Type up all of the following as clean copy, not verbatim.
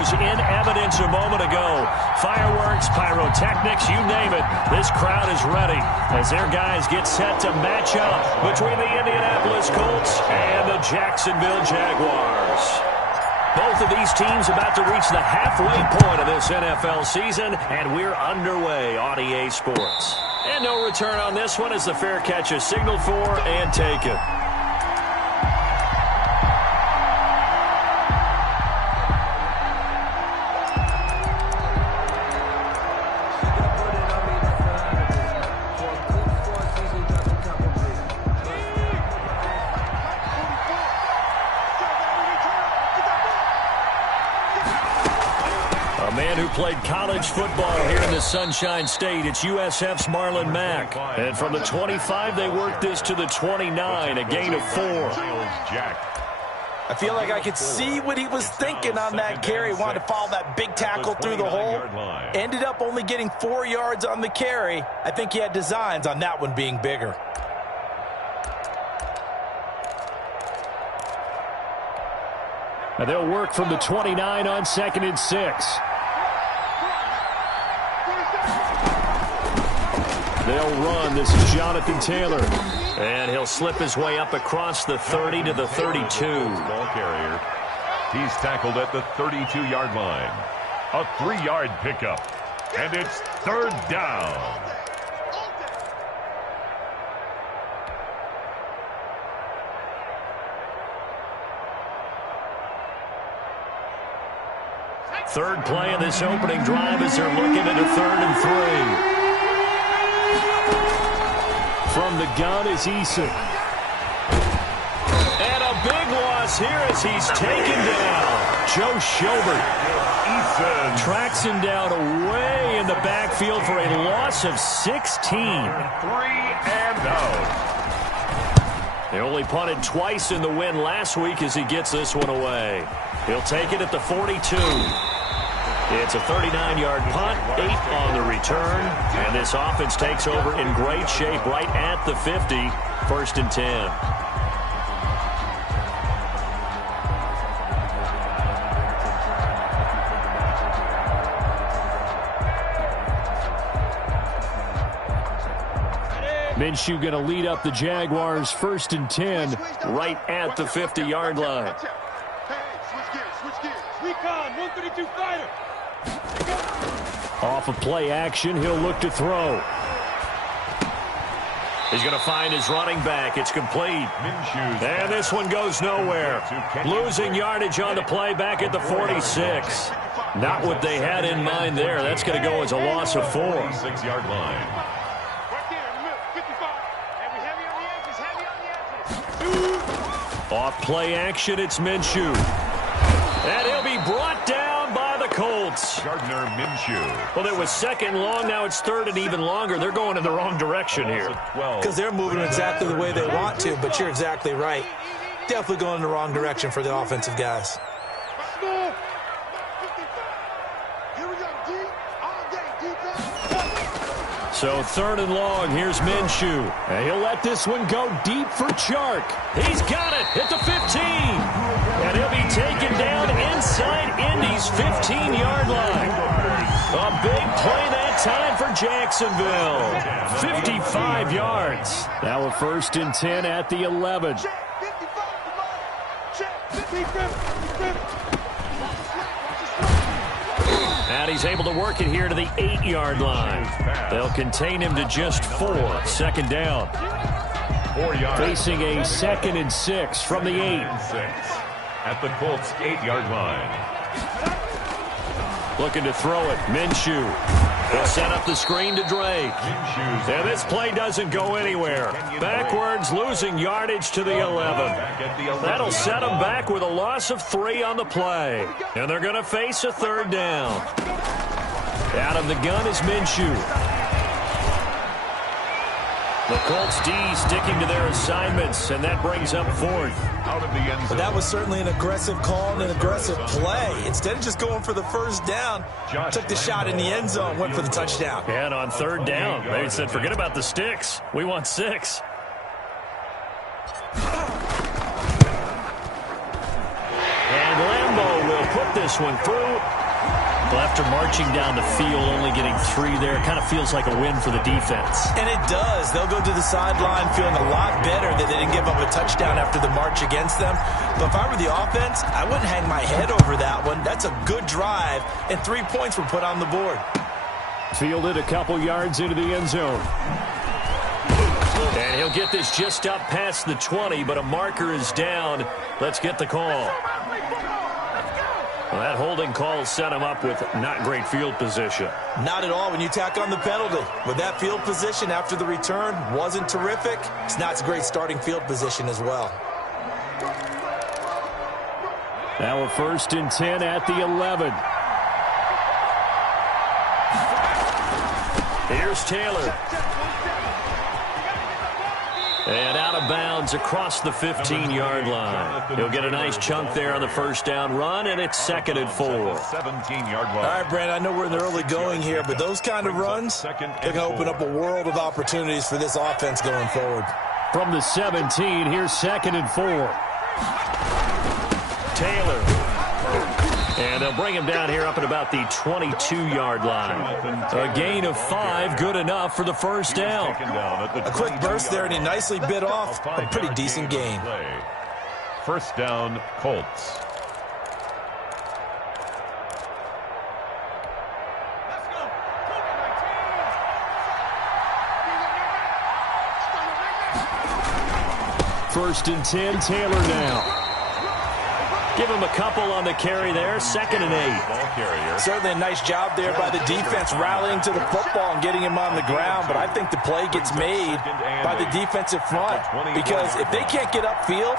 was in evidence a moment ago. Fireworks, pyrotechnics, you name it. This crowd is ready as their guys get set to match up between the Indianapolis Colts and the Jacksonville Jaguars. Both of these teams about to reach the halfway point of this NFL season, and we're underway on EA Sports. And no return on this one as the fair catch is signaled for and taken. Played college football here in the Sunshine State. It's USF's Marlon Mack. And from the 25, they worked this to the 29, a gain of 4. I feel like I could see what he was thinking on that carry. Wanted to follow that big tackle through the hole. Ended up only getting 4 yards on the carry. I think he had designs on that one being bigger. And they'll work from the 29 on 2nd and 6. They'll run. This is Jonathan Taylor. And he'll slip his way up across the 30 to the 32. Ball carrier. He's tackled at the 32-yard line. A 3-yard pickup. And it's 3rd down. Third play of this opening drive as they're looking at a 3rd and 3. From the gun is Eason. And a big loss here as he's taken down. Joe Schobert. Eason tracks him down away in the backfield for a loss of 16. 3 and out. They only punted twice in the win last week as he gets this one away. He'll take it at the 42. It's a 39-yard punt, 8 on the return, and this offense takes over in great shape right at the 50, 1st and 10. Minshew going to lead up the Jaguars 1st and 10 right at the 50-yard line. Off of play action, he'll look to throw. He's going to find his running back. It's complete. And this one goes nowhere. Losing yardage on the play back at the 46. Not what they had in mind there. That's going to go as a loss of 4. 6-yard line. Off play action, it's Minshew. And he'll be brought down by the Colts. Gardner Minshew. Well, it was 2nd long. Now it's 3rd and even longer. They're going in the wrong direction here. Because they're moving exactly the way they want to, but you're exactly right. Definitely going in the wrong direction for the offensive guys. So 3rd and long, here's Minshew. And he'll let this one go deep for Chark. He's got it at the 15. And he'll be taken down inside Indy's 15-yard line. A big play that time for Jacksonville. 55 yards. Now a 1st and 10 at the 11. And he's able to work it here to the 8-yard line. They'll contain him to just 4. 2nd down. 4 yards. Facing a 2nd and 6 from the 8. At the Colts 8-yard line. Looking to throw it. Minshew. They'll set up the screen to Drake. And this play doesn't go anywhere. Backwards, losing yardage to the 11. That'll set them back with a loss of 3 on the play. And they're going to face a 3rd down. Out of the gun is Minshew. The Colts D sticking to their assignments, and that brings up 4th. Out of the end zone. That was certainly an aggressive call and an aggressive play. Instead of just going for the 1st down, took the shot in the end zone, went for the touchdown. And on 3rd down, they said, forget about the sticks. We want 6. And Lambeau will put this one through. Well, after marching down the field, only getting 3 there, it kind of feels like a win for the defense. And it does. They'll go to the sideline feeling a lot better that they didn't give up a touchdown after the march against them. But if I were the offense, I wouldn't hang my head over that one. That's a good drive, and 3 points were put on the board. Fielded a couple yards into the end zone. And he'll get this just up past the 20, but a marker is down. Let's get the call. Well, that holding call set him up with not great field position. Not at all when you tack on the penalty. With that field position after the return wasn't terrific. It's not a great starting field position as well. Now a 1st and 10 at the 11. Here's Taylor. And out of bounds across the 15-yard line. He'll get a nice chunk there on the first down run, and it's 2nd and 4. 17-yard line. All right, Brandon, I know we're in the early going here, but those kind of runs, they're going to open up a world of opportunities for this offense going forward. From the 17, here's 2nd and 4. Taylor. And they'll bring him down here up at about the 22-yard line. A gain of 5, good enough for the first down. A quick burst there, and he nicely bit off a pretty decent gain. 1st down, Colts. First and 10, Taylor now. Give him a couple on the carry there. 2nd and 8. Certainly a nice job there by the defense rallying to the football and getting him on the ground. But I think the play gets made by the defensive front. Because if they can't get upfield,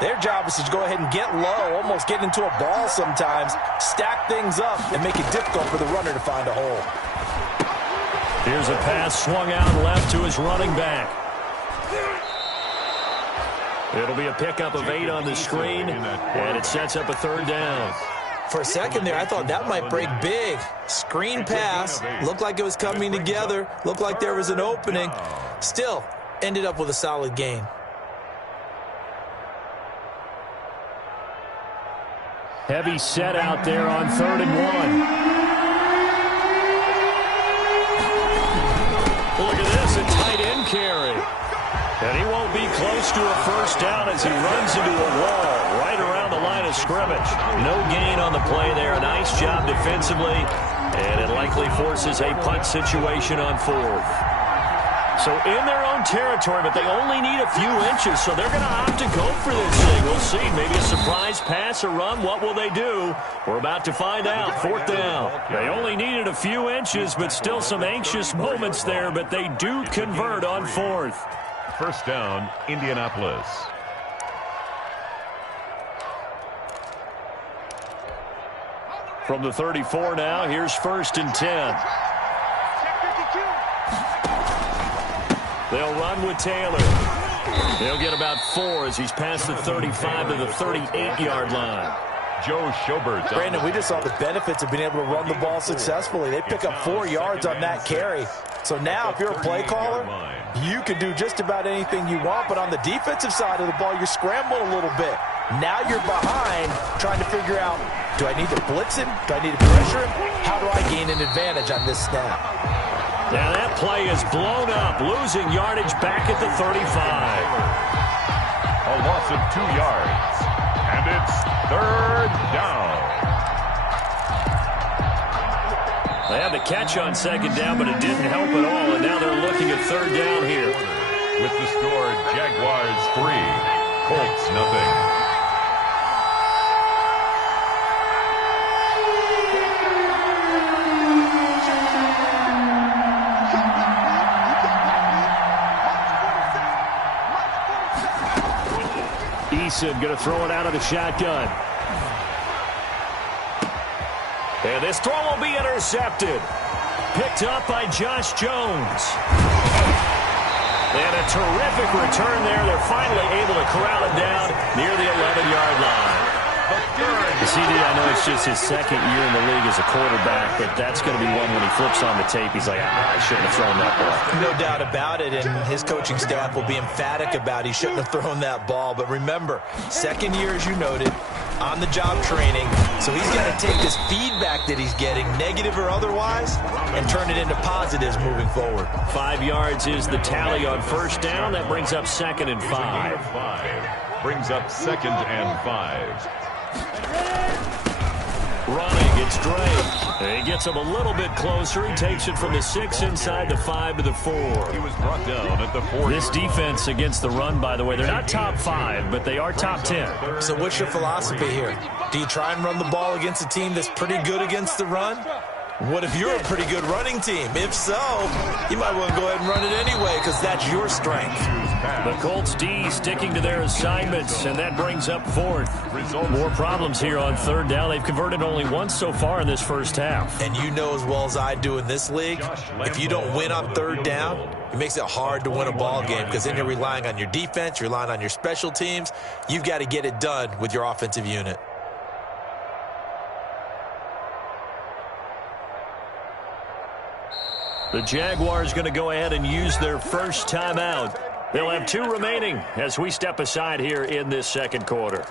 their job is to go ahead and get low, almost get into a ball sometimes, stack things up, and make it difficult for the runner to find a hole. Here's a pass swung out left to his running back. It'll be a pickup of 8 on the screen, and it sets up a 3rd down. For a second there, I thought that might break big. Screen pass, looked like it was coming together, looked like there was an opening. Still, ended up with a solid gain. Heavy set out there on 3rd and 1. Look at this, a tight end carry. And he won't be close to a first down as he runs into a wall right around the line of scrimmage. No gain on the play there. A nice job defensively. And it likely forces a punt situation on 4th. So in their own territory, but they only need a few inches, so they're going to opt to go for this thing. We'll see. Maybe a surprise pass or run. What will they do? We're about to find out. 4th down. They only needed a few inches, but still some anxious moments there, but they do convert on 4th. 1st down, Indianapolis. From the 34 now, here's 1st and 10. They'll run with Taylor. They'll get about 4 as he's past the 35 to the 38-yard line. Joe Schobert. Brandon, we just saw the benefits of being able to run the ball successfully. They pick up 4 yards on that carry. So now if you're a play caller, you can do just about anything you want. But on the defensive side of the ball, you're scrambling a little bit. Now you're behind trying to figure out, do I need to blitz him? Do I need to pressure him? How do I gain an advantage on this snap? Now that play is blown up, losing yardage back at the 35. A loss of 2 yards. And it's 3rd down. They had the catch on 2nd down, but it didn't help at all, and now they're looking at 3rd down here. With the score, Jaguars 3, Colts nothing. Eason going to throw it out of the shotgun. And this throw will be intercepted. Picked up by Josh Jones. And a terrific return there. They're finally able to corral it down near the 11-yard line. CD, I know it's just his 2nd year in the league as a quarterback, but that's going to be one when he flips on the tape. He's like, I shouldn't have thrown that ball. No doubt about it, and his coaching staff will be emphatic about he shouldn't have thrown that ball. But remember, 2nd year, as you noted, on-the-job training. So he's got to take this feedback that he's getting, negative or otherwise, and turn it into positives moving forward. 5 yards is the tally on first down. That brings up 2nd and 5. Brings up 2nd and 5. Running, it's Drake. He gets him a little bit closer. He takes it from the 6 inside the 5 to the 4. He was brought down at the 4. This defense against the run, by the way, they're not top 5, but they are top 10. So what's your philosophy here? Do you try and run the ball against a team that's pretty good against the run? What if you're a pretty good running team? If so, you might want to go ahead and run it anyway because that's your strength. The Colts D sticking to their assignments, and that brings up 4th. More problems here on 3rd down. They've converted only once so far in this first half. And you know as well as I do in this league, if you don't win on 3rd down, it makes it hard to win a ball game because then you're relying on your defense, you're relying on your special teams. You've got to get it done with your offensive unit. The Jaguars going to go ahead and use their first timeout. They'll have 2 remaining as we step aside here in this second quarter.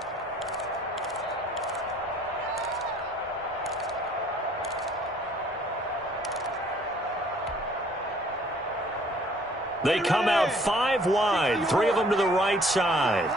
They come out 5 wide, 3 of them to the right side.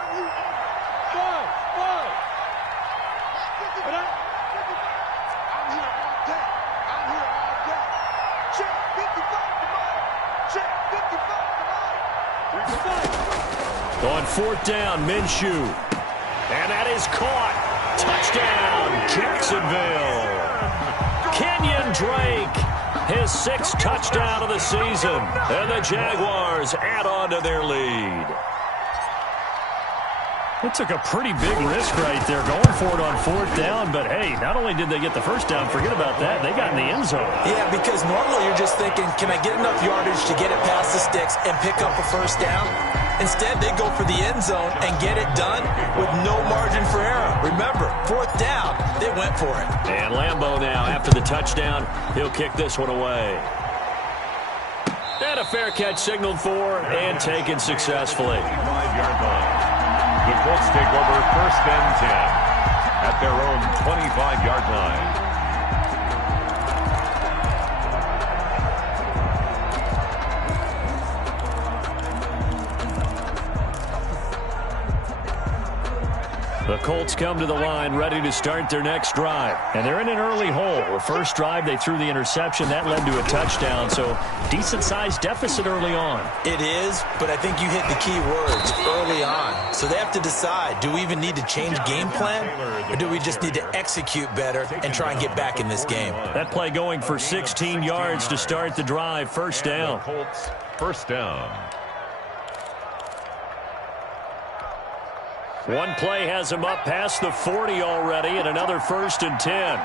On 4th down, Minshew. And that is caught. Touchdown, Jacksonville. Kenyon Drake, his 6th touchdown of the season. And the Jaguars add on to their lead. They took a pretty big risk right there going for it on 4th down. But, hey, not only did they get the first down, forget about that, they got in the end zone. Yeah, because normally you're just thinking, can I get enough yardage to get it past the sticks and pick up a first down? Instead, they go for the end zone and get it done with no margin for error. Remember, 4th down, they went for it. And Lambeau now, after the touchdown, he'll kick this one away. And a fair catch signaled for and taken successfully. 5-yard line. The Colts take over 1st and 10 at their own 25-yard line. The Colts come to the line ready to start their next drive. And they're in an early hole. The first drive, they threw the interception. That led to a touchdown. So decent-sized deficit early on. It is, but I think you hit the key words, early on. So they have to decide, do we even need to change game plan? Or do we just need to execute better and try and get back in this game? That play going for 16 yards to start the drive. First down. Colts, 1st down. One play has him up past the 40 already, and another 1st and 10.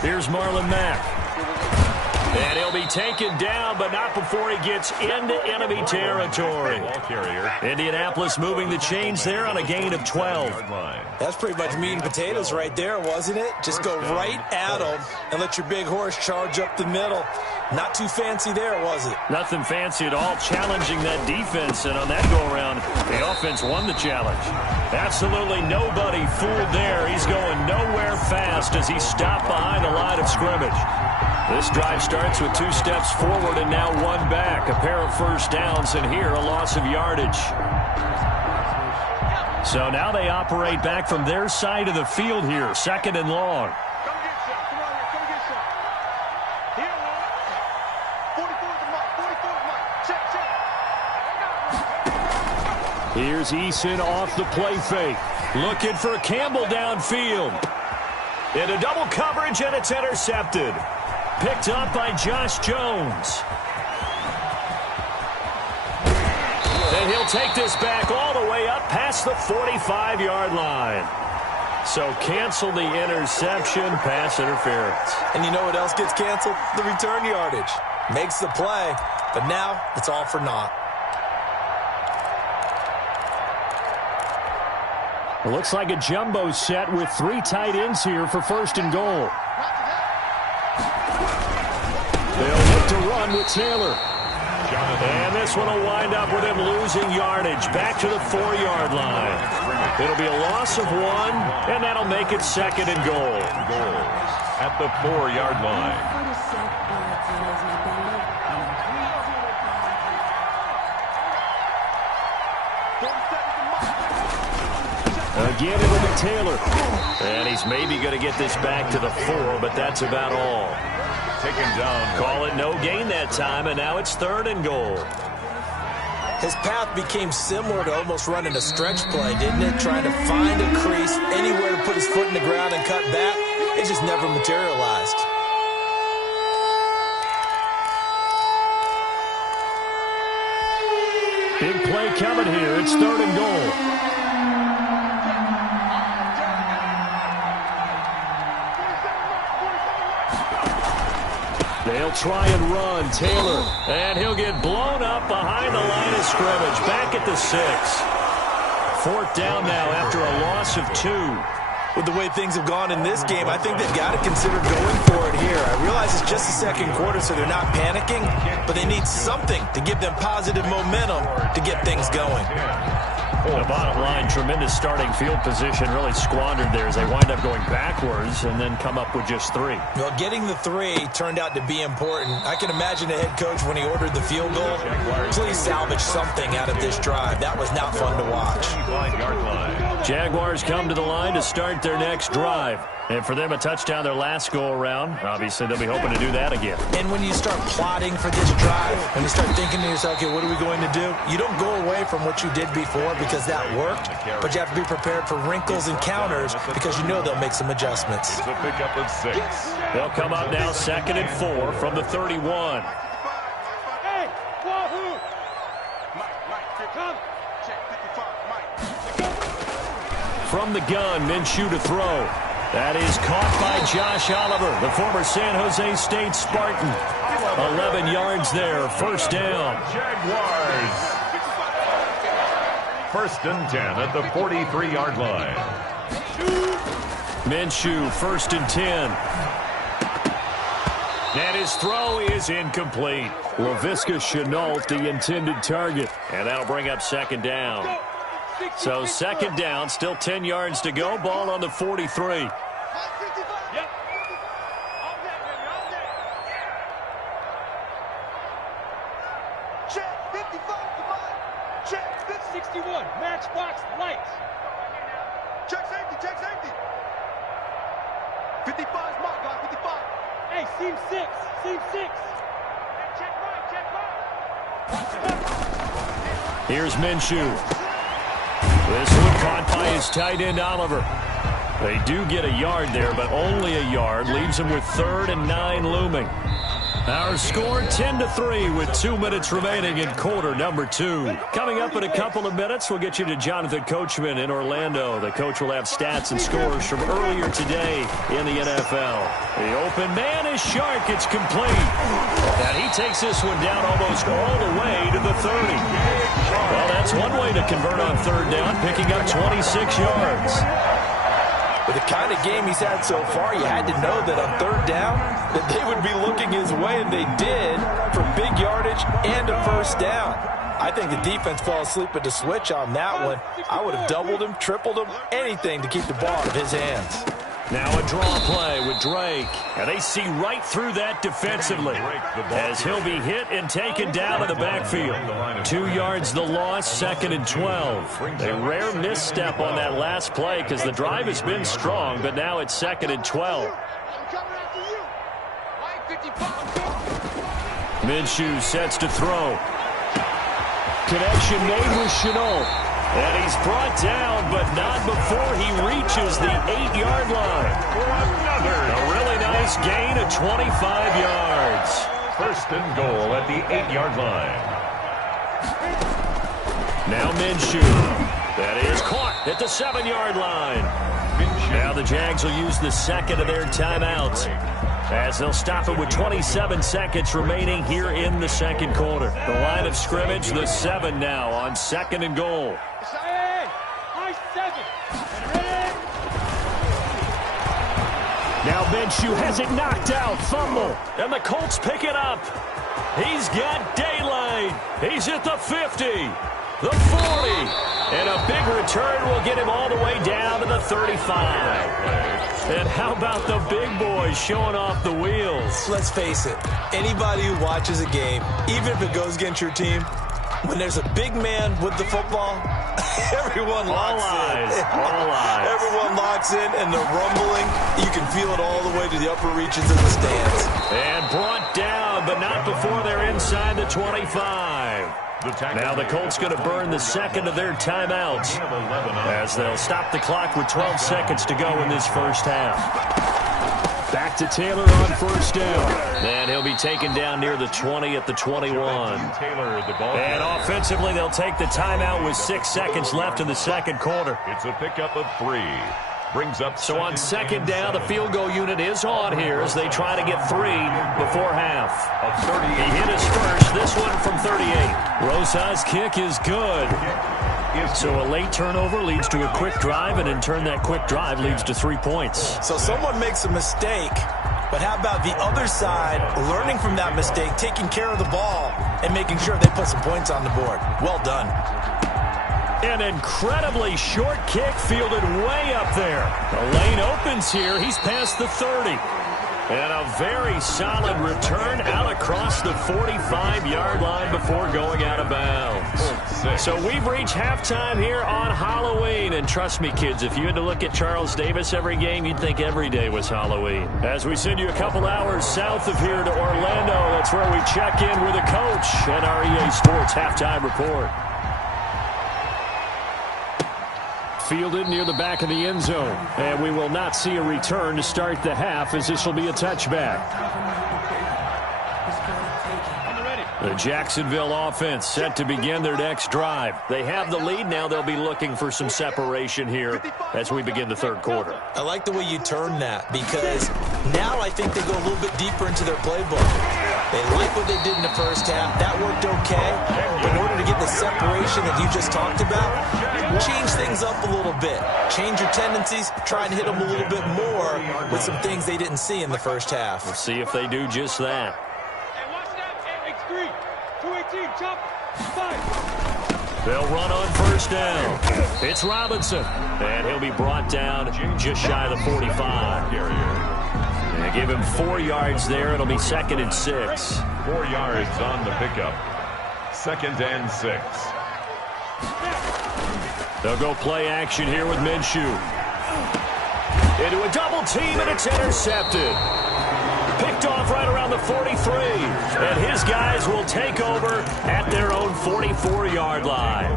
Here's Marlon Mack. And he'll be taken down, but not before he gets into enemy territory. Indianapolis moving the chains there on a gain of 12. That's pretty much meat and potatoes right there, wasn't it? Just go right at them and let your big horse charge up the middle. Not too fancy there, was it? Nothing fancy at all, challenging that defense, and on that go-around, the offense won the challenge. Absolutely nobody fooled there. He's going nowhere fast as he stopped behind the line of scrimmage. This drive starts with 2 steps forward and now 1 back. A pair of first downs, and here a loss of yardage. So now they operate back from their side of the field here, 2nd and long. Here's Eason off the play fake. Looking for Campbell downfield. Into double coverage, and it's intercepted. Picked up by Josh Jones. And he'll take this back all the way up past the 45-yard line. So cancel the interception, pass interference. And you know what else gets canceled? The return yardage. Makes the play, but now it's all for naught. It looks like a jumbo set with 3 tight ends here for 1st and goal. They'll look to run with Taylor. And this one will wind up with him losing yardage back to the 4-yard line. It'll be a loss of 1, and that'll make it 2nd and goal. At the 4-yard line. Again, it'll be Taylor. And he's maybe going to get this back to the 4, but that's about all. Taken down. Call it no gain that time, and now it's 3rd and goal. His path became similar to almost running a stretch play, didn't it? Trying to find a crease, anywhere to put his foot in the ground and cut back. It just never materialized. Big play coming here. It's 3rd and goal. They'll try and run. Taylor. And he'll get blown up behind the line of scrimmage. Back at the 6. 4th down now after a loss of 2. With the way things have gone in this game, I think they've got to consider going for it here. I realize it's just the 2nd quarter, so they're not panicking, but they need something to give them positive momentum to get things going. The bottom line, tremendous starting field position, really squandered there as they wind up going backwards and then come up with just 3. Well, getting the 3 turned out to be important. I can imagine the head coach when he ordered the field goal. Please salvage something out of this drive. That was not fun to watch. Jaguars come to the line to start their next drive. And for them, a touchdown their last go-around. Obviously, they'll be hoping to do that again. And when you start plotting for this drive, when you start thinking to yourself, okay, what are we going to do? You don't go away from what you did before because that worked, but you have to be prepared for wrinkles and counters because you know they'll make some adjustments. It's a pickup of 6. They'll come up now 2nd and 4 from the 31. Hey, wahoo! Mike, here come. Check 55, Mike. From the gun, Minshew to throw. That is caught by Josh Oliver, the former San Jose State Spartan. 11 yards there, 1st down. Jaguars. 1st and 10 at the 43-yard line. Minshew, 1st and 10. And his throw is incomplete. Laviska Shenault, the intended target. And that'll bring up 2nd down. So 2nd down, still 10 yards to go. Ball on the 43. Check 55, check 61, matchbox lights. Check safety. 55 is my guy, 55. Hey, seam 6. Check right. Here's Minshew. This one caught by his tight end, Oliver. They do get a yard there, but only a yard. Leaves him with 3rd and 9 looming. Our score 10-3 with 2 minutes remaining in quarter number 2. Coming up in a couple of minutes, we'll get you to Jonathan Coachman in Orlando. The coach will have stats and scores from earlier today in the NFL. The open man is Shark. It's complete. And he takes this one down almost all the way to the 30. Well, that's one way to convert on 3rd down, picking up 26 yards. With the kind of game he's had so far, you had to know that on 3rd down that they would be looking his way, and they did, for big yardage and a 1st down. I think the defense fell asleep at the switch on that one. I would have doubled him, tripled him, anything to keep the ball out of his hands. Now a draw play with Drake. And they see right through that defensively as he'll be hit and taken down in the backfield. 2 yards the loss, 2nd and 12. A rare misstep on that last play because the drive has been strong, but now it's 2nd and 12. Minshew sets to throw. Connection made with Shenault. And he's brought down, but not before he reaches the 8-yard line. A really nice gain of 25 yards. 1st and goal at the 8-yard line. Now Minshew. That is caught at the 7-yard line. Now the Jags will use the 2nd of their timeouts as they'll stop it with 27 seconds remaining here in the 2nd quarter. The line of scrimmage, the 7 now on 2nd and goal. Now Minshew has it knocked out. Fumble. And the Colts pick it up. He's got daylight. He's at the 50, the 40, and a big return will get him all the way down to the 35. And how about the big boys showing off the wheels? Let's face it, anybody who watches a game, even if it goes against your team, when there's a big man with the football, everyone locks in. All eyes. Everyone locks in, and the rumbling, you can feel it all the way to the upper reaches of the stands. And brought down, but not before they're inside the 25. Now the Colts going to burn the second of their timeouts as they'll stop the clock with 12 seconds to go in this first half. Back to Taylor on first down. And he'll be taken down near the 20 at the 21. And offensively, they'll take the timeout with 6 seconds left in the second quarter. It's a pickup of 3. Brings up so on second down, the field goal unit is on here as they try to get 3 before half. He hit his first, this one from 38. Rosa's kick is good. So a late turnover leads to a quick drive, and in turn that quick drive leads to 3 points. So someone makes a mistake, but how about the other side learning from that mistake, taking care of the ball, and making sure they put some points on the board? Well done. An incredibly short kick fielded way up there. The lane opens here. He's past the 30. And a very solid return out across the 45-yard line before going out of bounds. So we've reached halftime here on Halloween. And trust me, kids, if you had to look at Charles Davis every game, you'd think every day was Halloween. As we send you a couple hours south of here to Orlando, that's where we check in with a coach and our EA Sports Halftime Report. Fielded near the back of the end zone. And we will not see a return to start the half, as this will be a touchback. The Jacksonville offense set to begin their next drive. They have the lead now. They'll be looking for some separation here as we begin the third quarter. I like the way you turn that, because now I think they go a little bit deeper into their playbook. They like what they did in the first half. That worked okay. But in order to get the separation that you just talked about, change things up a little bit. Change your tendencies. Try and hit them a little bit more with some things they didn't see in the first half. We'll see if they do just that. Hey, watch that. X3. 218. Chop. 5. They'll run on first down. It's Robinson. And he'll be brought down just shy of the 45. They give him 4 yards there. It'll be 2nd and 6. 4 yards on the pickup. 2nd and 6. They'll go play action here with Minshew. Into a double team, and it's intercepted. Picked off right around the 43. And his guys will take over at their own 44-yard line.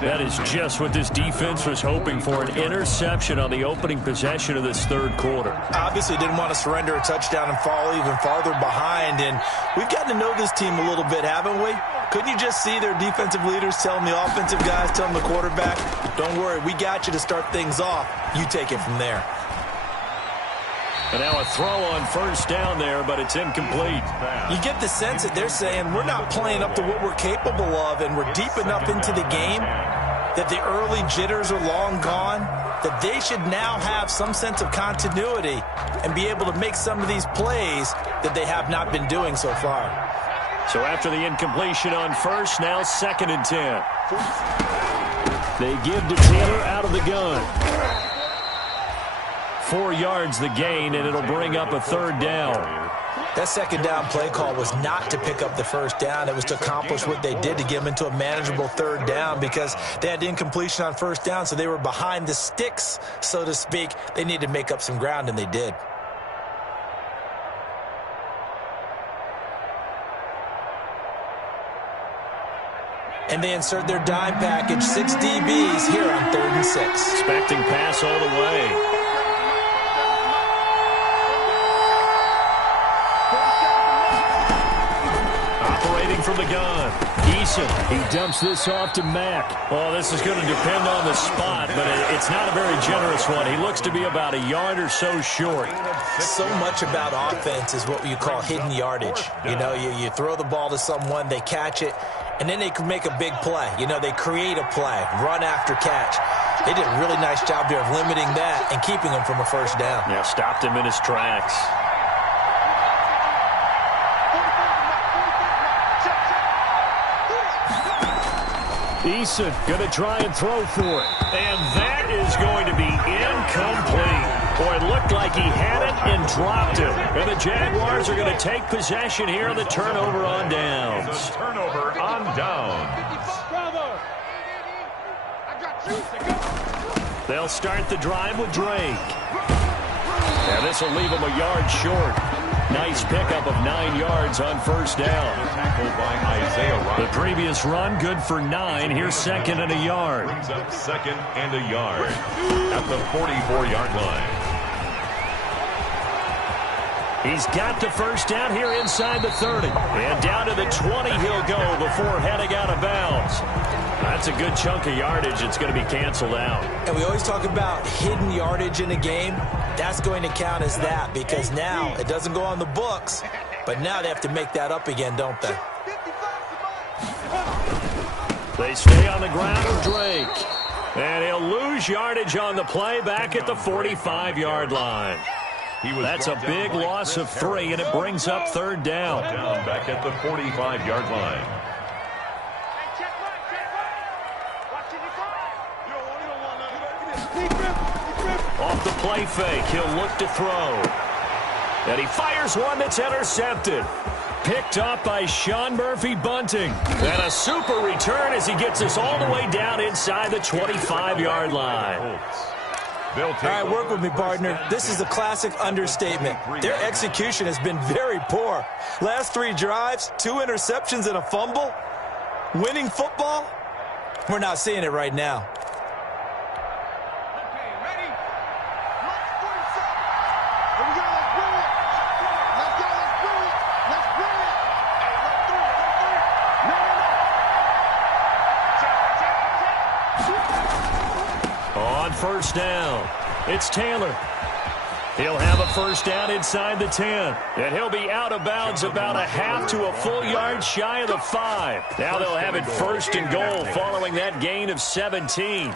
That is just what this defense was hoping for, an interception on the opening possession of this third quarter. Obviously didn't want to surrender a touchdown and fall even farther behind. And we've gotten to know this team a little bit, haven't we? Couldn't you just see their defensive leaders telling the offensive guys, telling the quarterback, don't worry, we got you to start things off. You take it from there. And now a throw on first down there, but it's incomplete. You get the sense that they're saying we're not playing up to what we're capable of, and we're deep enough into the game that the early jitters are long gone, that they should now have some sense of continuity and be able to make some of these plays that they have not been doing so far. So after the incompletion on first, now 2nd and 10. They give to Taylor out of the gun. 4 yards the gain, and it'll bring up a 3rd down. That 2nd down play call was not to pick up the first down. It was to accomplish what they did, to get them into a manageable 3rd down, because they had incompletion on first down, so they were behind the sticks, so to speak. They needed to make up some ground, and they did. And they insert their dime package, 6 DBs here on 3rd and 6. Expecting pass all the way. From the gun. Eason, he dumps this off to Mack. Oh, this is going to depend on the spot, but it's not a very generous one. He looks to be about a yard or so short. So much about offense is what you call hidden yardage. You know, you throw the ball to someone, they catch it, and then they can make a big play. You know, they create a play, run after catch. They did a really nice job there of limiting that and keeping him from a first down. Yeah, stopped him in his tracks. Eason going to try and throw for it. And that is going to be incomplete. Boy, it looked like he had it and dropped it. And the Jaguars are going to take possession here on the turnover on downs. The turnover on downs. Bravo. I got you. They'll start the drive with Drake. And this will leave him a yard short. Nice pickup of 9 yards on first down. Tackled by Isaiah Rodgers. The previous run, good for 9. Here's second and a yard. Brings up second and a yard at the 44-yard line. He's got the first down here inside the 30. And down to the 20 he'll go before heading out of bounds. That's a good chunk of yardage. It's going to be canceled out. And we always talk about hidden yardage in a game. That's going to count as that because now it doesn't go on the books, but now they have to make that up again, don't they? They stay on the ground with Drake. And he'll lose yardage on the play back at the 45-yard line. That's a big loss of 3, and it brings up third down. Down back at the 45-yard line. Off the play fake, he'll look to throw. And he fires one that's intercepted. Picked up by Sean Murphy-Bunting. And a super return as he gets us all the way down inside the 25-yard line. All right, work with me, partner. This is a classic understatement. Their execution has been very poor. Last 3 drives, 2 interceptions and a fumble. Winning football? We're not seeing it right now. First down. It's Taylor. He'll have a first down inside the 10. And he'll be out of bounds about a half to a full yard shy of the 5. Now they'll have it first and goal following that gain of 17.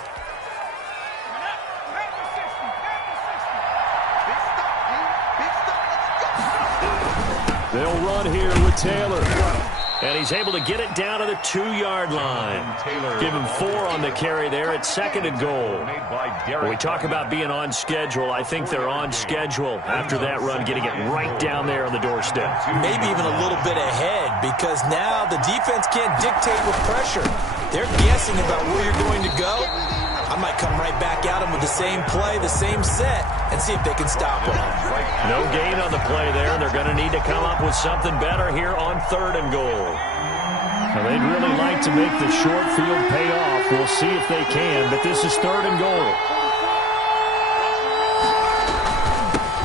They'll run here with Taylor. And he's able to get it down to the 2-yard line. Give him 4 on the carry there at second and goal. When we talk about being on schedule, I think they're on schedule after that run, getting it right down there on the doorstep. Maybe even a little bit ahead because now the defense can't dictate with pressure. They're guessing about where you're going to go. I might come right back at them with the same play, the same set, and see if they can stop it. No gain on the play there, and they're going to need to come up with something better here on third and goal. Now, they'd really like to make the short field pay off. We'll see if they can, but this is third and goal.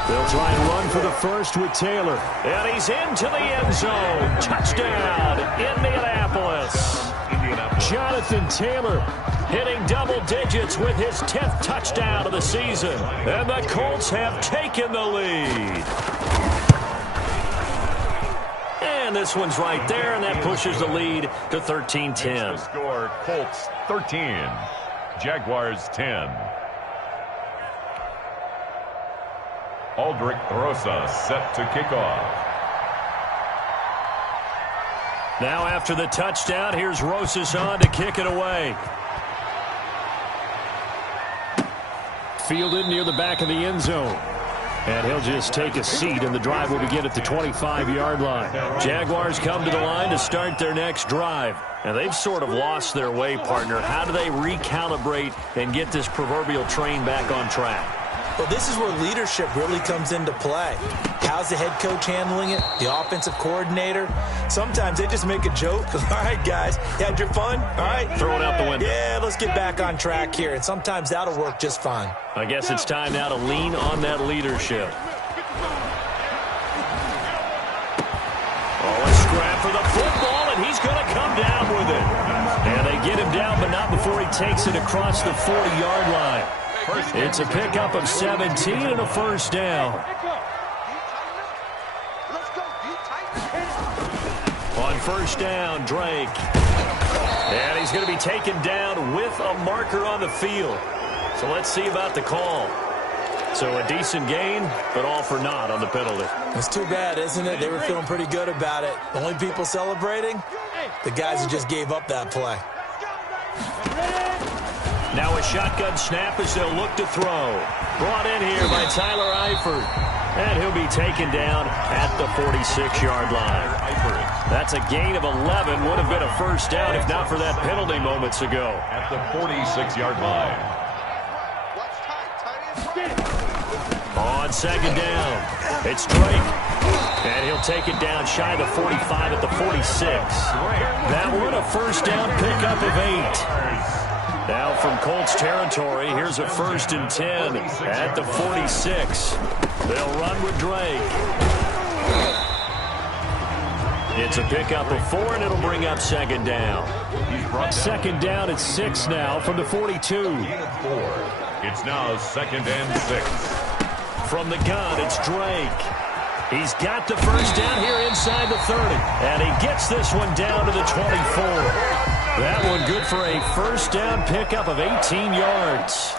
They'll try and run for the first with Taylor. And he's into the end zone. Touchdown, Indianapolis. Jonathan Taylor hitting double digits with his 10th touchdown of the season. And the Colts have taken the lead. And this one's right there, and that pushes the lead to 13-10. Score, Colts 13, Jaguars 10. Aldrick Rosa set to kick off. Now after the touchdown, here's Rosas on to kick it away. Fielded near the back of the end zone. And he'll just take a seat, and the drive will begin at the 25-yard line. Jaguars come to the line to start their next drive. And they've sort of lost their way, partner. How do they recalibrate and get this proverbial train back on track? Well, this is where leadership really comes into play. How's the head coach handling it? The offensive coordinator? Sometimes they just make a joke. All right, guys, you had your fun? All right. Throw it out the window. Yeah, let's get back on track here. And sometimes that'll work just fine. I guess it's time now to lean on that leadership. Oh, a scrap for the football, and he's going to come down with it. And they get him down, but not before he takes it across the 40-yard line. It's a pickup of 17 and a first down. On first down, Drake. And he's going to be taken down with a marker on the field. So let's see about the call. So a decent gain, but all for naught on the penalty. It's too bad, isn't it? They were feeling pretty good about it. Only people celebrating? The guys who just gave up that play. Now a shotgun snap as they'll look to throw. Brought in here by Tyler Eifert. And he'll be taken down at the 46-yard line. That's a gain of 11. Would have been a first down if not for that penalty moments ago. At the 46-yard line. On second down, it's Drake. And he'll take it down shy of the 45 at the 46. That one a first down pickup of 8. Now from Colts territory, here's a 1st and 10 at the 46. They'll run with Drake. It's a pickup of 4, and it'll bring up second down. Second down at 6 now from the 42. It's now 2nd and 6. From the gun, it's Drake. He's got the first down here inside the 30. And he gets this one down to the 24. That one good for a first down pickup of 18 yards.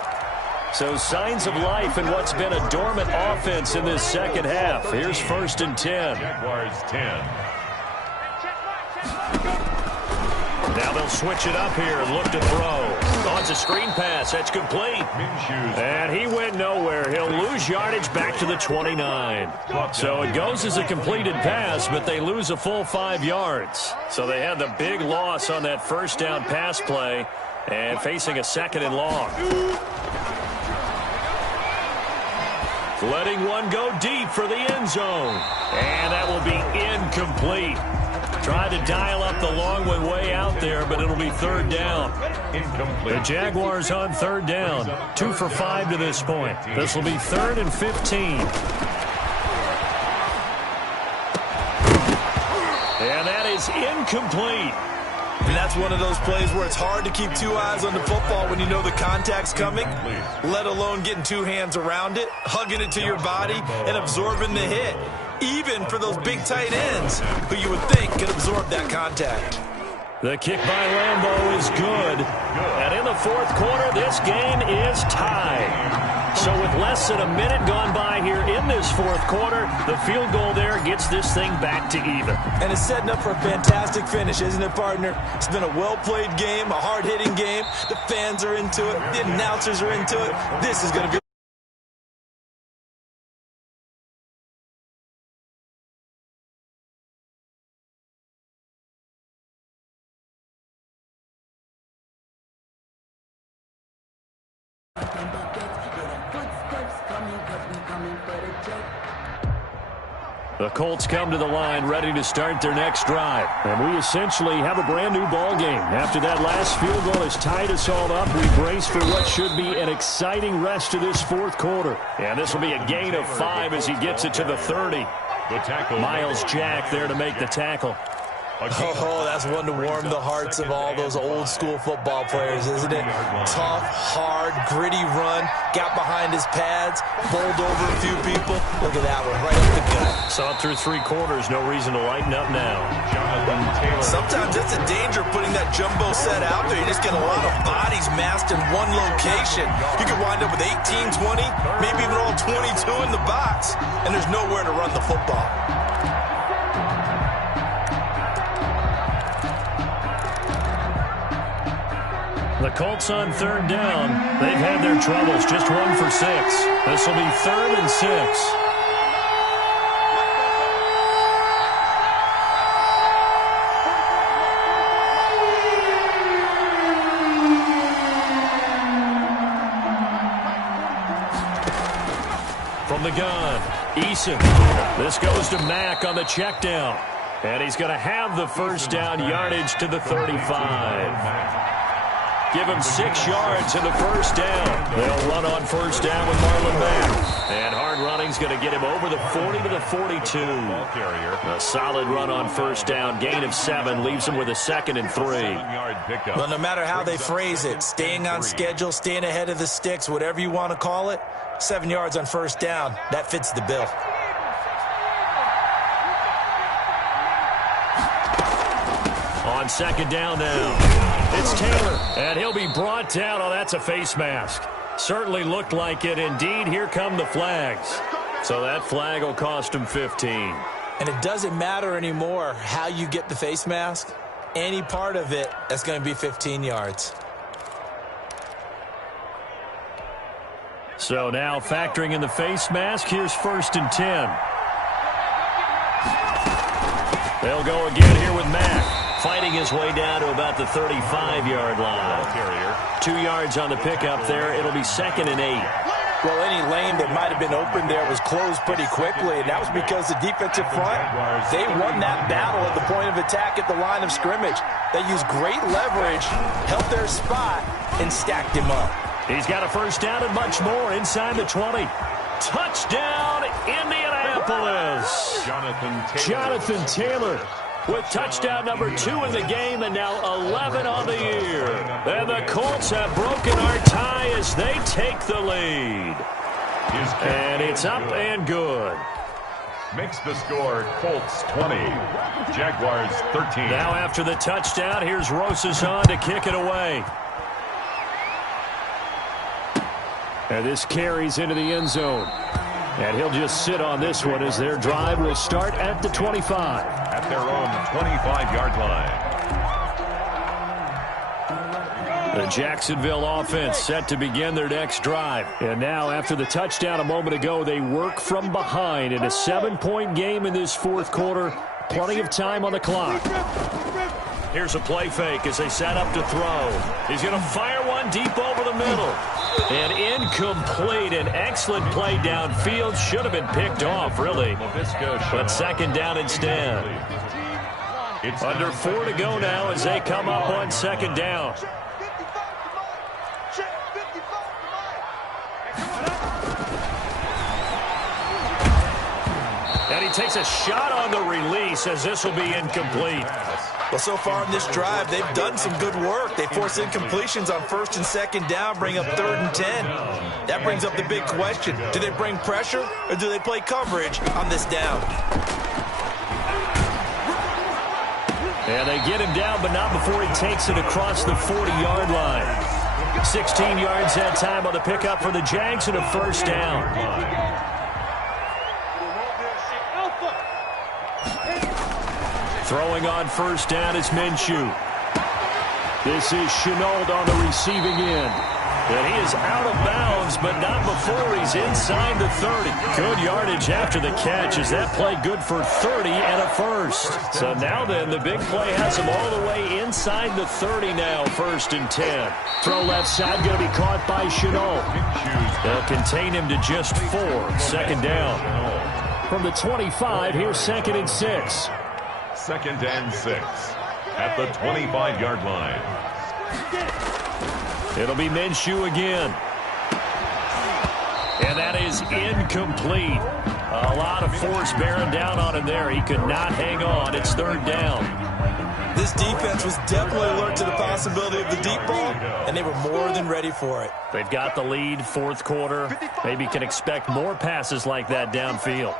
So signs of life in what's been a dormant offense in this second half. Here's 1st and 10. Jaguars 10. Now they'll switch it up here and look to throw. Oh, it's a screen pass. That's complete. And he went nowhere. He'll lose yardage back to the 29. So it goes as a completed pass, but they lose a full 5 yards. So they had the big loss on that first down pass play and facing a 2nd and long. Letting one go deep for the end zone. And that will be incomplete. Tried to dial up the long one way out there, but it'll be 3rd down. Incomplete. The Jaguars on 3rd down. 2 for 5 to this point. This will be 3rd and 15. And that is incomplete. And that's one of those plays where it's hard to keep 2 eyes on the football when you know the contact's coming, let alone getting 2 hands around it, hugging it to your body, and absorbing the hit. Even for those big tight ends who you would think could absorb that contact. The kick by Lambeau is good. And in the 4th quarter, this game is tied. So with less than a minute gone by here in this 4th quarter, the field goal there gets this thing back to even. And it's setting up for a fantastic finish, isn't it, partner? It's been a well-played game, a hard-hitting game. The fans are into it. The announcers are into it. This is going to be The Colts come to the line ready to start their next drive. And we essentially have a brand new ball game. After that last field goal has tied us all up, we brace for what should be an exciting rest of this 4th quarter. And this will be a gain of 5 as he gets it to the 30. The tackle. Myles Jack there to make the tackle. Oh, that's one to warm the hearts of all those old-school football players, isn't it? Tough, hard, gritty run, got behind his pads, bowled over a few people. Look at that one, right up the gut. Saw it through 3 quarters, no reason to lighten up now. Sometimes it's a danger putting that jumbo set out there. You just get a lot of bodies massed in one location. You could wind up with 18, 20, maybe even all 22 in the box, and there's nowhere to run the football. The Colts on 3rd down. They've had their troubles. Just 1 for 6. This will be 3rd and 6. From the gun, Eason. This goes to Mack on the check down. And he's going to have the first down yardage to the 35. Give him 6 yards in the first down. They'll run on first down with Marlon Mack. And hard running's going to get him over the 40 to the 42. A solid run on first down. Gain of 7 leaves him with a 2nd and 3. Well, no matter how they phrase it, staying on schedule, staying ahead of the sticks, whatever you want to call it, 7 yards on first down, that fits the bill. On second down now. It's Taylor, and he'll be brought down. Oh, that's a face mask. Certainly looked like it. Indeed, here come the flags. So that flag will cost him 15. And it doesn't matter anymore how you get the face mask. any part of it, that's going to be 15 yards. So now factoring in the face mask, here's 1st and 10. They'll go again here with Mack, fighting his way down to about the 35-yard line. 2 yards on the pickup there. It'll be 2nd and 8. Well, any lane that might have been open there was closed pretty quickly, and that was because the defensive front, they won that battle at the point of attack at the line of scrimmage. They used great leverage, held their spot, and stacked him up. He's got a 1st down and much more inside the 20. Touchdown, Indianapolis. Jonathan Taylor with touchdown number 2 in the game, and now 11 on the year. And the Colts have broken our tie as they take the lead. And it's up and good. Makes the score Colts 20, Jaguars 13. Now after the touchdown, here's Rosas on to kick it away. And this carries into the end zone. And he'll just sit on this one as their drive will start at the 25. At their own 25-yard line. The Jacksonville offense set to begin their next drive. And now after the touchdown a moment ago, they work from behind in a 7-point game in this 4th quarter. Plenty of time on the clock. Here's a play fake as they set up to throw. He's going to fire one deep over the middle. And incomplete. An excellent play downfield. Should have been picked off, really. But 2nd down instead. It's under 4 to go now as they come up on 2nd down. And he takes a shot on the release as this will be incomplete. Well, so far in this drive, they've done some good work. They force incompletions on 1st and 2nd down, bring up 3rd and 10. That brings up the big question. Do they bring pressure or do they play coverage on this down? And they get him down, but not before he takes it across the 40-yard line. 16 yards that time on the pickup for the Jags and a 1st down. Throwing on 1st down is Minshew. This is Shenault on the receiving end. And he is out of bounds, but not before he's inside the 30. Good yardage after the catch as that play good for 30 and a 1st. So now then, the big play has him all the way inside the 30 now, 1st and 10. Throw left side, going to be caught by Shenault. They'll contain him to just 4. 2nd down. From the 25, here's 2nd and 6. 2nd and 6 at the 25-yard line. It'll be Minshew again. And that is incomplete. A lot of force bearing down on him there. He could not hang on. It's 3rd down. This defense was definitely alert to the possibility of the deep ball, and they were more than ready for it. They've got the lead, 4th quarter. Maybe can expect more passes like that downfield.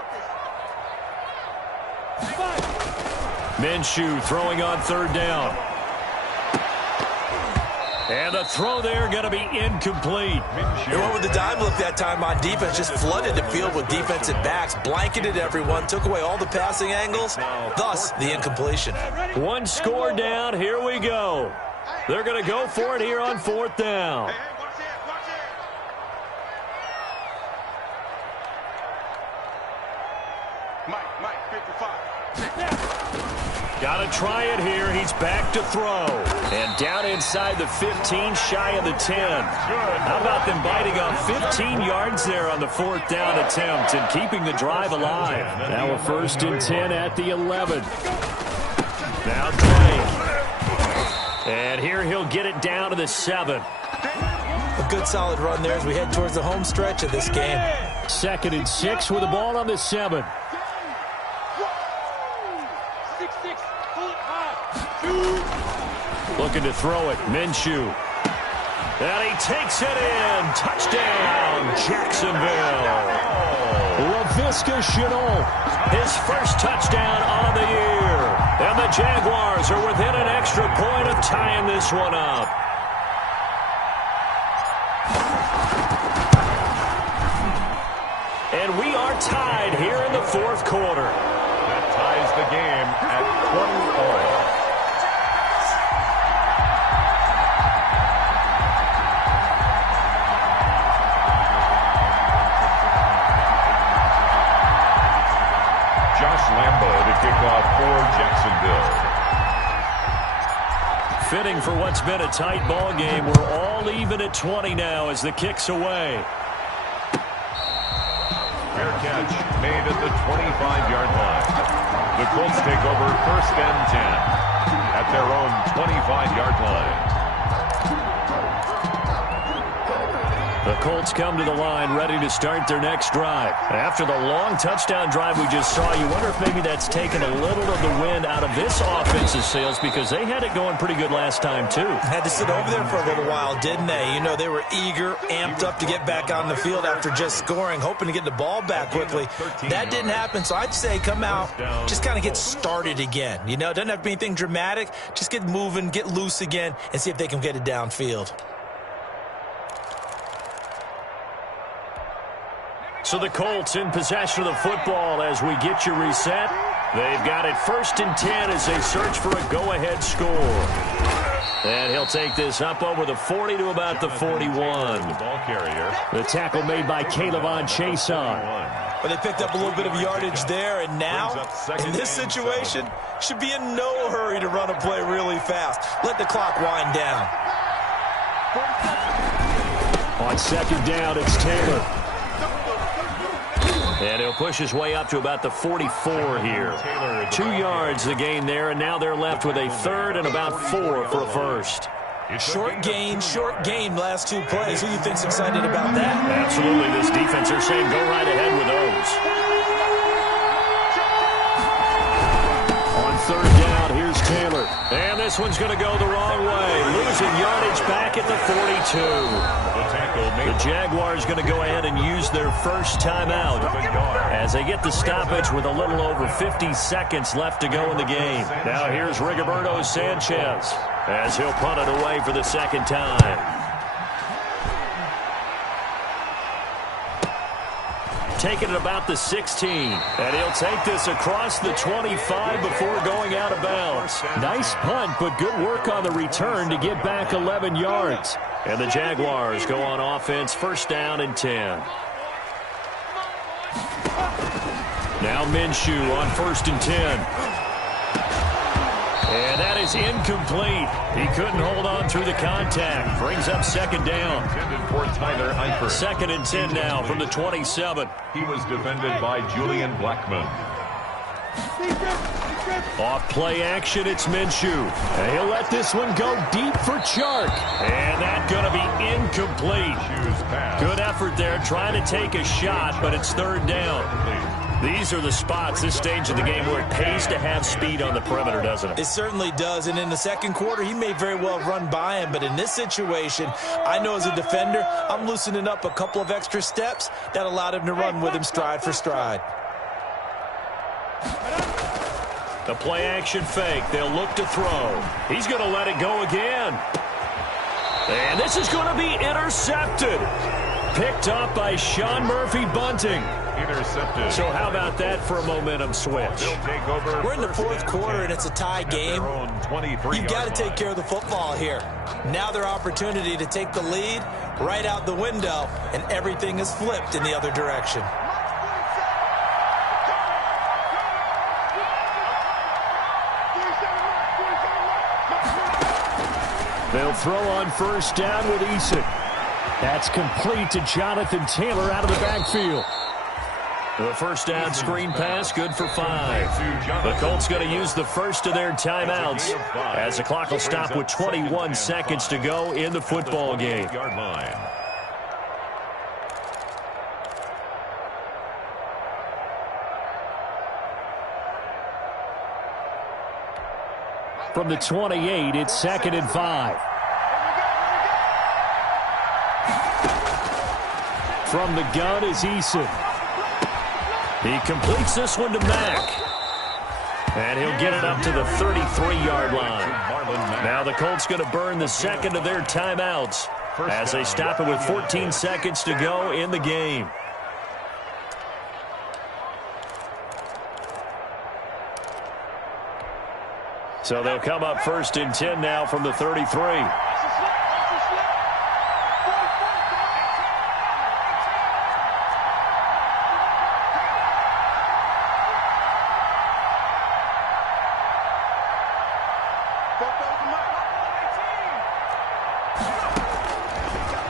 Minshew throwing on 3rd down. And the throw there going to be incomplete. They went with the dime look that time on defense. Just flooded the field with defensive backs. Blanketed everyone. Took away all the passing angles. Thus, the incompletion. 1 score down. Here we go. They're going to go for it here on 4th down. Mike, 55. Got to try it here. He's back to throw. And down inside the 15, shy of the 10. How about them biting off 15 yards there on the 4th down attempt and keeping the drive alive? Now a 1st and 10 at the 11. Now Drake. And here he'll get it down to the 7. A good solid run there as we head towards the home stretch of this game. 2nd and 6 with the ball on the 7. Looking to throw it. Minshew. And he takes it in. Touchdown, Jacksonville. Laviska Shenault, his 1st touchdown on the year. And the Jaguars are within an extra point of tying this one up. And we are tied here in the 4th quarter. That ties the game at 20 points. Josh Lambo to kick off for Jacksonville. Fitting for what's been a tight ball game. We're all even at 20 now as the kick's away. Fair catch made at the 25-yard line. The Colts take over 1st and 10 at their own 25-yard line. The Colts come to the line ready to start their next drive. After the long touchdown drive we just saw, you wonder if maybe that's taken a little of the wind out of this offense's sails because they had it going pretty good last time, too. Had to sit over there for a little while, didn't they? You know, they were eager, amped up to get back on the field after just scoring, hoping to get the ball back quickly. That didn't happen, so I'd say come out, just kind of get started again. You know, it doesn't have to be anything dramatic. Just get moving, get loose again, and see if they can get it downfield. So the Colts in possession of the football as we get you reset. They've got it 1st and 10 as they search for a go-ahead score. And he'll take this up over the 40 to about the 41. The ball carrier. The tackle made by K'Lavon Chaisson. But they picked up a little bit of yardage there, and now, in this situation, should be in no hurry to run a play really fast. Let the clock wind down. On 2nd down, it's Taylor. And he'll push his way up to about the 44 here. 2 yards the gain there, and now they're left with a 3rd and about 4 for a first. Short gain last 2 plays. Who do you think's excited about that? Absolutely. This defense, they're saying go right ahead with those. On 3rd down, here's Taylor. And this one's going to go the wrong way. Losing yardage back at the 42. The Jaguars going to go ahead and use their first timeout as they get the stoppage with a little over 50 seconds left to go in the game. Now here's Rigoberto Sanchez as he'll punt it away for the 2nd time. Taking it about the 16. And he'll take this across the 25 before going out of bounds. Nice punt, but good work on the return to get back 11 yards. And the Jaguars go on offense, 1st down and 10. Now Minshew on 1st and 10. And that is incomplete. He couldn't hold on through the contact. Brings up 2nd down. For Tyler Eifert. 2nd and 10 now from the 27. He was defended by Julian Blackmon. Off play action, it's Minshew. And he'll let this one go deep for Chark. And that's going to be incomplete. Good effort there, trying to take a shot, but it's 3rd down. These are the spots, this stage of the game, where it pays to have speed on the perimeter, doesn't it? It certainly does, and in the 2nd quarter, he may very well run by him, but in this situation, I know as a defender, I'm loosening up a couple of extra steps that allowed him to run with him stride for stride. The play action fake. They'll look to throw. He's going to let it go again. And this is going to be intercepted. Picked up by Sean Murphy-Bunting. Intercepted. So how about that for a momentum switch? Take over. We're in the 4th quarter, and it's a tie game. You've got to take care of the football here. Now their opportunity to take the lead right out the window, and everything is flipped in the other direction. They'll throw on 1st down with Eason. That's complete to Jonathan Taylor out of the backfield. The 1st down screen pass, good for 5. The Colts going to use the first of their timeouts as the clock will stop with 21 seconds to go in the football game. From the 28, it's 2nd and 5. From the gun is Eason. He completes this one to Mack. And he'll get it up to the 33-yard line. Now the Colts going to burn the 2nd of their timeouts as they stop it with 14 seconds to go in the game. So they'll come up 1st and 10 now from the 33.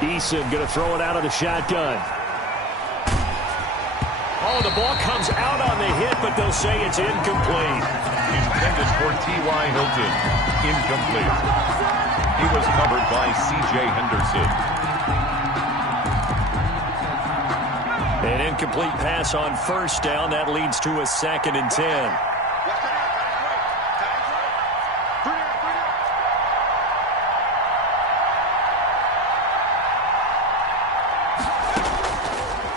Eason going to throw it out of the shotgun. Oh, the ball comes out on the hit, but they'll say it's incomplete. Intended for T.Y. Hilton. Incomplete. He was covered by C.J. Henderson. An incomplete pass on first down. That leads to a 2nd and 10.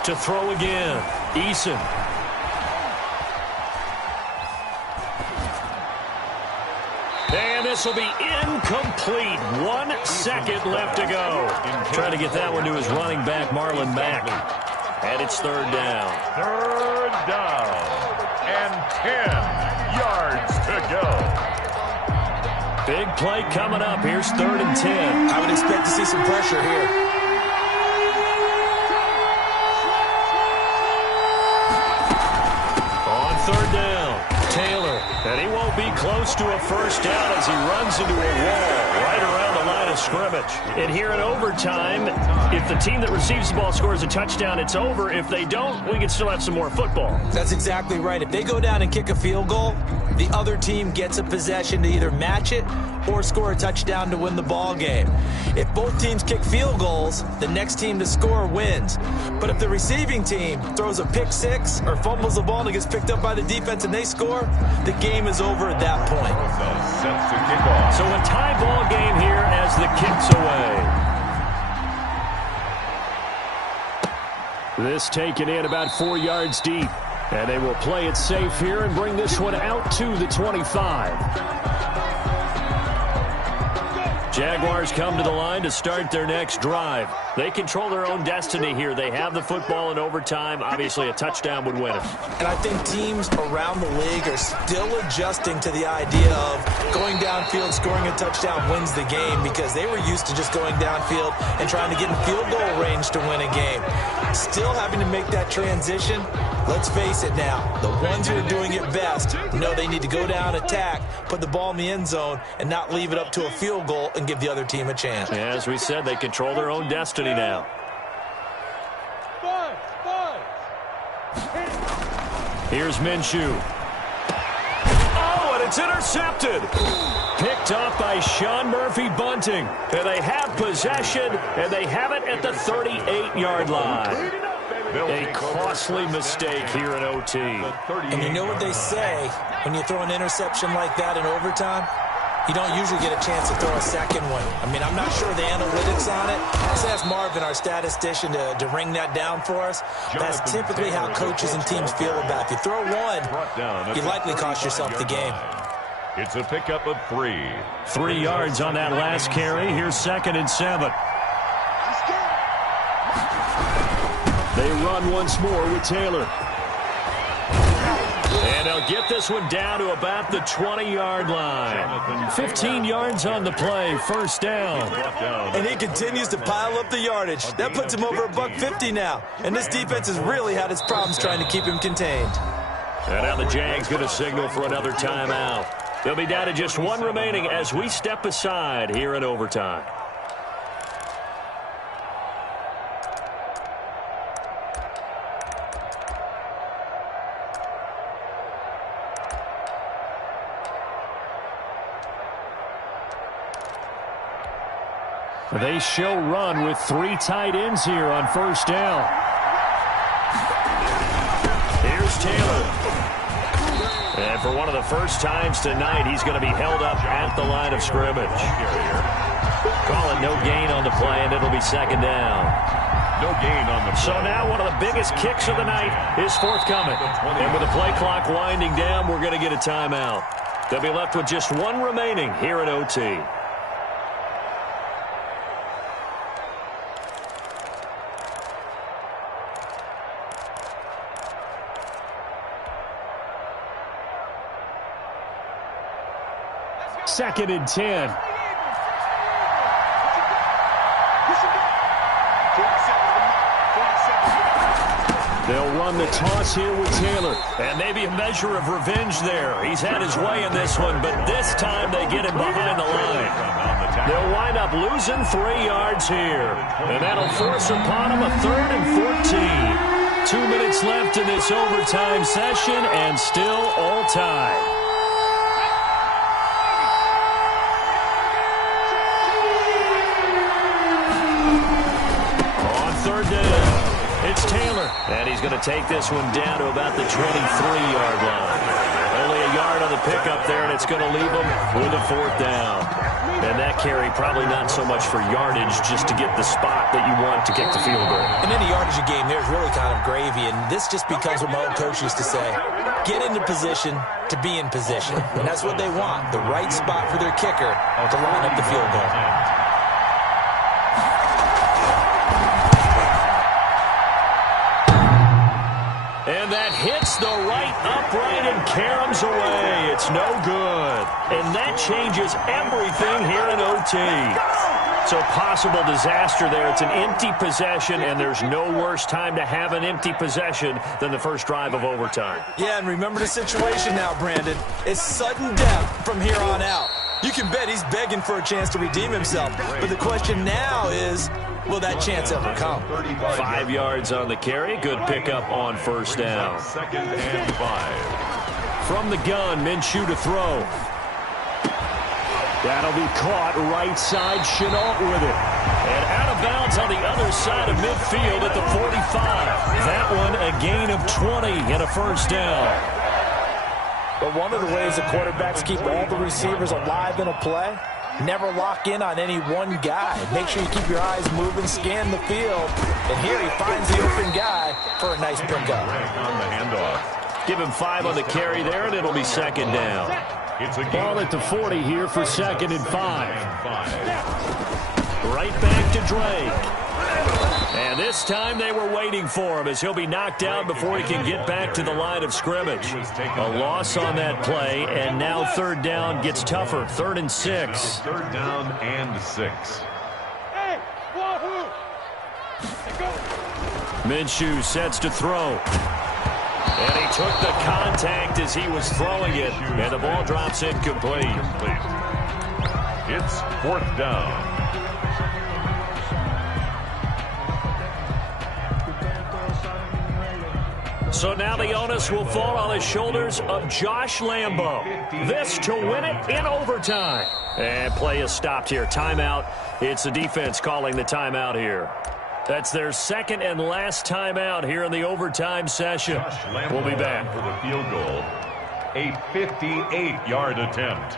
To throw again, Eason. And this will be incomplete. 1 second left to go. Trying to get that one to his running back, Marlon Mack. And it's 3rd down. 3rd down. And 10 yards to go. Big play coming up. Here's 3rd and 10. I would expect to see some pressure here. On 3rd down, Taylor. And he won't be close to a first down as he runs into a wall right around the line of scrimmage. And here in overtime, if the team that receives the ball scores a touchdown, it's over. If they don't, we can still have some more football. That's exactly right. If they go down and kick a field goal, the other team gets a possession to either match it or score a touchdown to win the ball game. If both teams kick field goals, the next team to score wins. But if the receiving team throws a pick six or fumbles the ball and it gets picked up by the defense and they score, the game is over at that point. Set to kick off. So a tie ball game here as the kick's away. This taken in about 4 yards deep. And they will play it safe here and bring this one out to the 25. Jaguars come to the line to start their next drive. They control their own destiny here. They have the football in overtime. Obviously, a touchdown would win it. And I think teams around the league are still adjusting to the idea of going downfield, scoring a touchdown wins the game, because they were used to just going downfield and trying to get in field goal range to win a game. Still having to make that transition. Let's face it now, the ones who are doing it best know they need to go down, attack, put the ball in the end zone, and not leave it up to a field goal and give the other team a chance. As we said, they control their own destiny now. Here's Minshew. Oh, and it's intercepted. Picked off by Sean Murphy-Bunting. And they have possession, and they have it at the 38-yard line. A costly mistake here in OT. And you know what they say, when you throw an interception like that in overtime, you don't usually get a chance to throw a second one. I mean, I'm not sure the analytics on it. Let's ask Marvin, our statistician, to ring that down for us. That's typically how coaches and teams feel about it. If you throw one, you likely cost yourself the game. It's a pickup of 3. 3 yards on that last carry. Here's 2nd and 7. They run once more with Taylor. And they'll get this one down to about the 20-yard line. 15 yards on the play, first down. And he continues to pile up the yardage. That puts him over $150 now. And this defense has really had its problems trying to keep him contained. And now the Jags going to signal for another timeout. They'll be down to just 1 remaining as we step aside here in overtime. They show run with 3 tight ends here on first down. Here's Taylor. And for one of the first times tonight, he's going to be held up at the line of scrimmage. Call it no gain on the play, and it'll be 2nd down. No gain on the play. So now one of the biggest kicks of the night is forthcoming. And with the play clock winding down, we're going to get a timeout. They'll be left with just 1 remaining here in OT. Second and 10. They'll on the toss here with Taylor. And maybe a measure of revenge there. He's had his way in this one, but this time they get him behind the line. They'll wind up losing 3 yards here. And that'll force upon him a 3rd and 14. 2 minutes left in this overtime session, and still all tied. It's Taylor, and he's going to take this one down to about the 23-yard line. Only a yard on the pickup there, and it's going to leave him with a 4th down. And that carry probably not so much for yardage, just to get the spot that you want to kick the field goal. In any yardage game, there's really kind of gravy, and this just becomes what my old coach used to say. Get into position to be in position. And that's what they want, the right spot for their kicker to line up the field goal. And that hits the right upright and caroms away. It's no good. And that changes everything here in OT. So possible disaster there. It's an empty possession, and there's no worse time to have an empty possession than the first drive of overtime. Yeah, and remember the situation now, Brandon. It's sudden death from here on out. You can bet he's begging for a chance to redeem himself. But the question now is, will that chance ever come? 5 yards on the carry. Good pickup on first down. 2nd and 5. From the gun, Minshew to throw. That'll be caught right side. Shenault with it. And out of bounds on the other side of midfield at the 45. That one a gain of 20 and a first down. But one of the ways the quarterbacks keep all the receivers alive in a play, never lock in on any one guy. Make sure you keep your eyes moving, scan the field. And here he finds the open guy for a nice pickup. On the handoff. Give him 5 on the carry there, and it'll be 2nd down. It's a Ball at the 40 here for 2nd and 5. Right back to Drake. And this time they were waiting for him as he'll be knocked down before he can get back to the line of scrimmage. A loss on that play, and now 3rd down gets tougher. 3rd and 6. 3rd down and 6. Minshew sets to throw. And he took the contact as he was throwing it, and the ball drops incomplete. It's 4th down. So now the onus will fall on the shoulders of Josh Lambo. This to win it in overtime. And play is stopped here. Timeout. It's the defense calling the timeout here. That's their 2nd and last timeout here in the overtime session. We'll be back. For the field goal. A 58-yard attempt.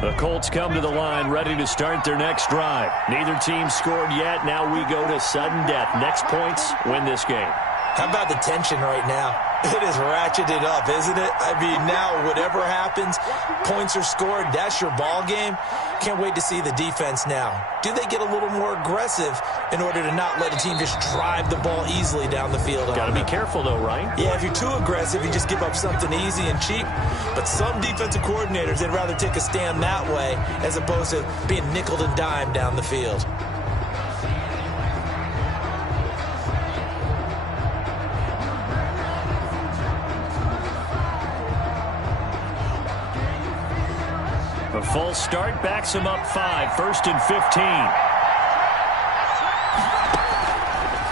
The Colts come to the line ready to start their next drive. Neither team scored yet. Now we go to sudden death. Next points win this game. How about the tension right now? It is ratcheted up, isn't it? I mean, now whatever happens, points are scored, that's your ball game. Can't wait to see the defense now. Do they get a little more aggressive in order to not let a team just drive the ball easily down the field? Got to be careful, though, right? Yeah, if you're too aggressive, you just give up something easy and cheap. But some defensive coordinators, they'd rather take a stand that way as opposed to being nickeled and dimed down the field. A false start backs him up 5. 1st and 15.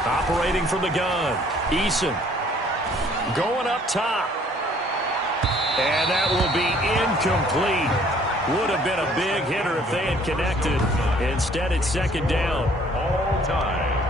Operating from the gun. Eason going up top. And that will be incomplete. Would have been a big hitter if they had connected. Instead, it's 2nd down. All time.